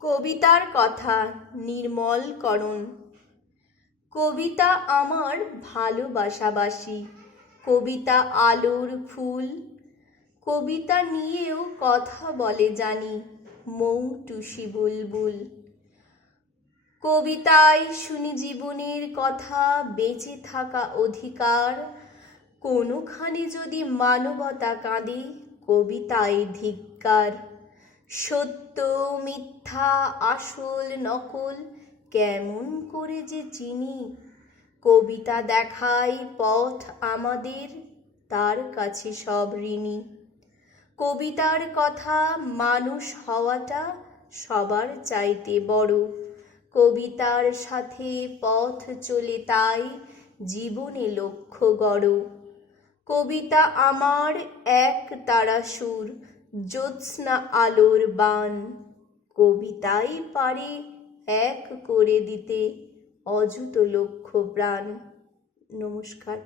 কবিতার কথা নির্মলকরণ। কবিতা আমার ভালোবাসাবাসী, কবিতা আলোর ফুল। কবিতা নিয়েও কথা বলে জানি মৌটুসি বুলবুল। কবিতায় শুনি জীবনের কথা, বেঁচে থাকা অধিকার। কোনোখানে যদি মানবতা কাঁদে, কবিতায় ধিক্কার। সত্য মিথ্যা আসল নকল কেমন করে যে চিনি, কবিতা দেখায় পথ আমাদের, তার কাছে সব ঋণী। কবিতার কথা মানুষ হওয়াটা সবার চাইতে বড়, কবিতার সাথে পথ চলে তাই জীবনে লক্ষ্য গড়। কবিতা আমার এক তারা সুর, জ্যোৎস্না আলোর বান। কবিতাই পারে এক করে দিতে অযুত লক্ষ প্রাণ। নমস্কার।